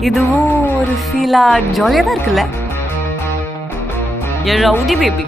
இதுவும் ஒரு ஃபீலாக ஜாலியாக தான் இருக்குல்ல? ஏ ரவுடி பேபி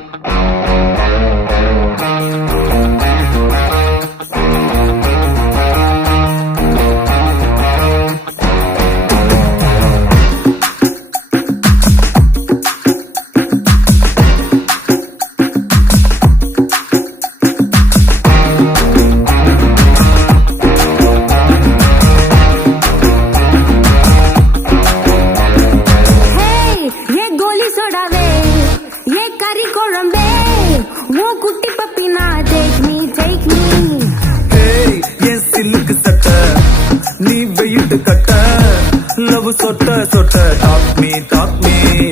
me.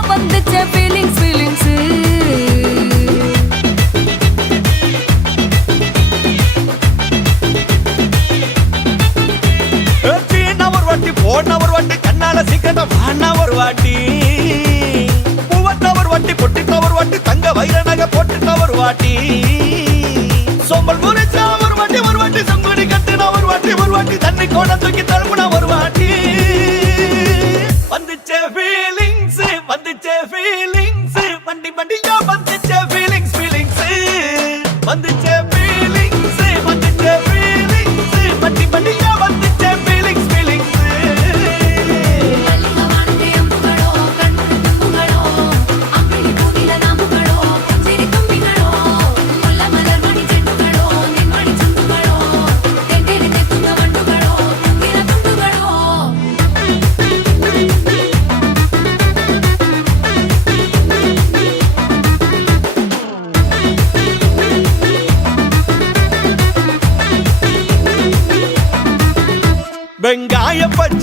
வாட்டி. சோம்பல் முறிச்சா ஒரு வாட்டி ஒரு வாட்டி சங்குடி கட்டுனா ஒரு வாட்டி ஒரு வாட்டி தண்ணி கோட தூக்கி தழுப்புன ஒரு வாட்டி. வந்துச்சே ஃபீலிங்ஸ் வந்துச்சே ஃபீலிங்ஸ் வண்டி வண்டியா வந்துச்சே ஃபீலிங்ஸ் ஃபீலிங்ஸ் வந்துச்சே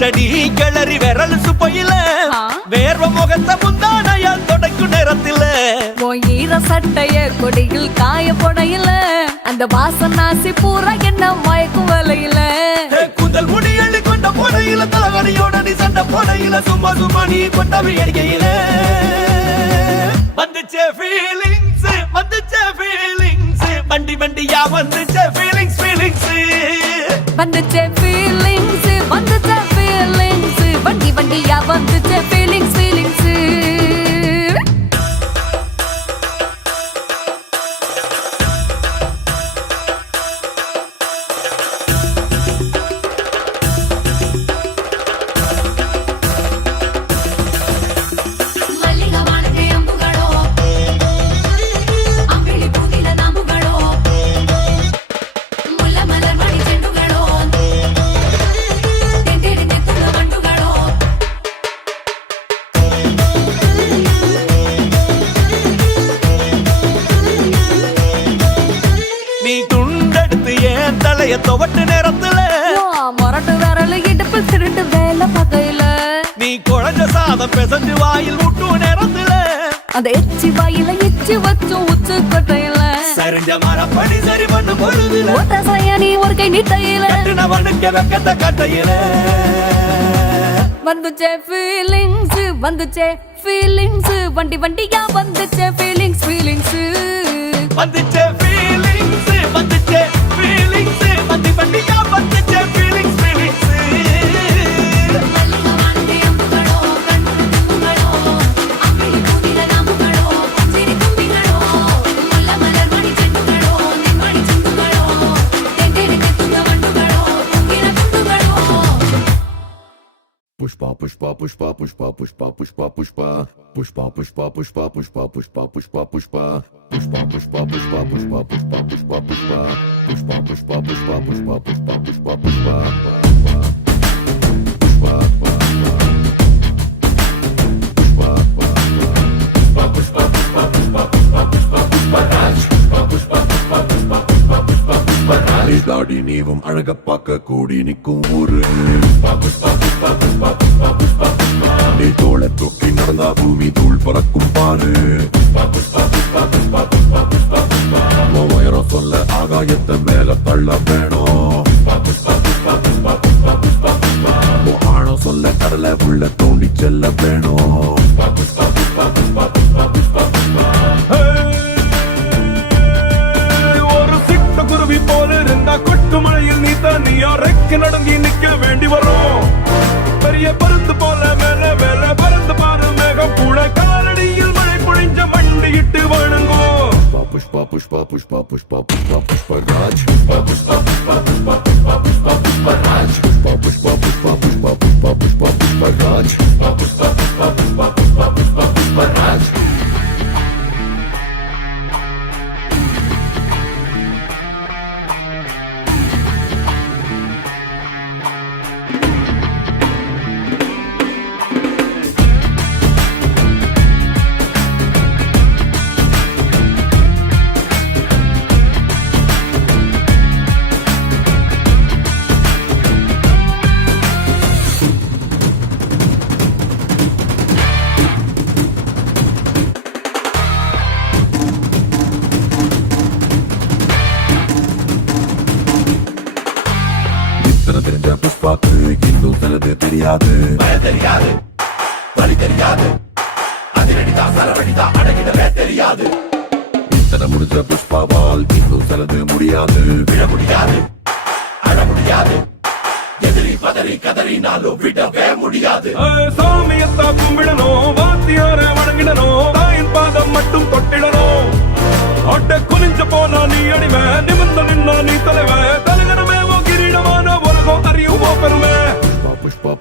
பச்சடி கிளறி விரல் சுப்பையில. வேர்வ முகத்த முந்தானையால் தொடக்கும் நேரத்தில. ஈர சட்டைய கொடியில் காய போடையில. அந்த வாசனாசி பூரா என்ன மயக்கும் வலையில. குந்தல் முடி அள்ளி கொண்ட போடையில தலகணியோட நீ சண்டை போடையில. சும்மா சும்மா நீ கொண்டவி அடிக்கையில வந்துச்சே ஃபீலிங்ஸ் வந்துச்சே ஃபீலிங்ஸ் வண்டி வண்டியா வந்துச்சே ஃபீலிங்ஸ் ஃபீலிங்ஸ் வந்துச்சே 번듯 பிசைஞ்சு வாயில் விட்டு நேரத்துல அந்த எச்சி வாயில எச்சி வச்சும் உச்சு கொட்டையில. சரிஞ்ச மரப்படி சரி பண்ணு பொழுதுல. ஒத்த சையனி ஒரு கை நீட்டையில. கட்டினவனுக்கு வெக்கத்த கட்டையில. வந்துச்சே ஃபீலிங்ஸ் வந்துச்சே ஃபீலிங்ஸ் வண்டி வண்டியா வந்துச்சே feelings feelings வந்துச்சே feelings papos papos papos papos papos pus pá, pus papos papos papos papos papos papos pá, pus papos papos papos papos papos papos pá, pus papos papos papos papos papos papos pá, pus pá, pus pá, pus pá, pus pá, pus pá, pus pá, pus pá, pus pá, pus pá, pus pá, pus pá, pus pá, நீவும் அழக பார்க்க கூடி நிற்கும் ஊரு. நீ தோள தொக்கி நடந்தா பூமி தூள் பறக்கும் பாரு. உயரம் சொல்ல ஆகாயத்தை மேல தள்ள வேணும். உன் ஆழம் சொல்ல கடலை உள்ள தோண்டி செல்ல வேணும். நடுக்கு நடுங்கி நிக்க வேண்டி வரும் பெரிய பருந்து போல மேல மேல பருந்து பாரு மேகம் கூட காலடியில் மழை பொழிஞ்ச மண்டியிட்டு வழங்கும் புஷ்பா புஷ்பா புஷ்பா புஷ்பா புஷ்பா புஷ்பா ராஜ் புஷ்பாக்கு இன்னும் சிலது தெரியாது. தெரியாது. வழி தெரியாது. அதிரடிதா சரவடிதா அடங்கிடவே தெரியாது. இத்தனை முடிஞ்ச புஷ்பாவால் இன்னும் சிலது முடியாது. விட முடியாது. அழ முடியாது. எதிரி பதறி கதறினாலும் விடவே முடியாது. சாமியத்தா கும்பிடணும். வாத்தியார வணங்கிடணும். தாயின் பாதம் மட்டும் தொட்டிடணும். அட்ட குனிஞ்ச போனா நீ அடிமை.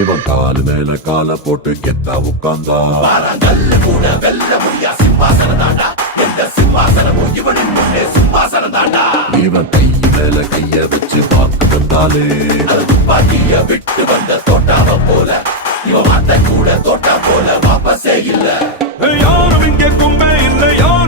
இவன் காலு மேல கால போட்டு கெத்தா உட்கார்ந்தா. பாறாங்கல்ல கூட வெல்ல முடியா சிம்மாசனம் தாண்டா. எந்த சிம்மாசனமும் இவனின் முன்னே சிம்மாசனம் தாண்டா. இவன் கை மேல கைய வச்சு பார்த்து வந்தாலே. அது துப்பாக்கிய விட்டு வந்த தோட்டாவ போல. இவன் மாத்த கூட தோட்டா போல வாபஸே இல்ல. யாரும் இங்கே கும்பே இல்ல யாரும்